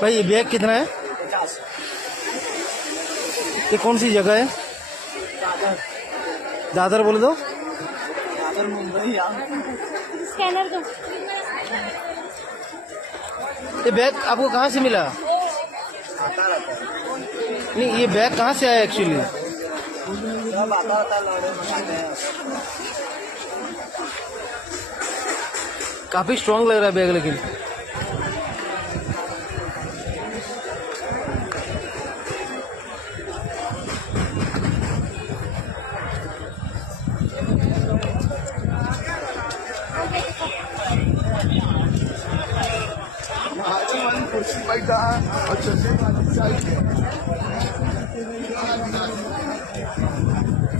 भाई ये बैग कितना है? 50। ये कौन सी जगह है? दादर। दादर बोले दो। दादर मुंबई। स्कैनर दो। ये बैग आपको कहाँ से मिला? आता रहता है। नहीं, ये बैग कहाँ से आया एक्चुअली? जब आता रहता लौड़े मंगाते हैं। काफी स्ट्रांग लग रहा है बैग लेकिन। कुर्सी बैठा है।